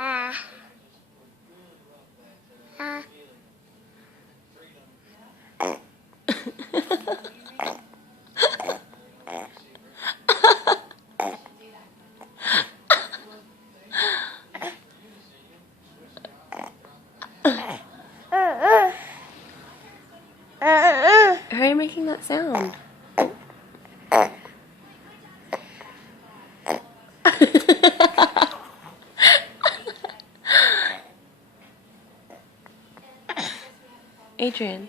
Ah. Ah. How are you making that sound? Adrian.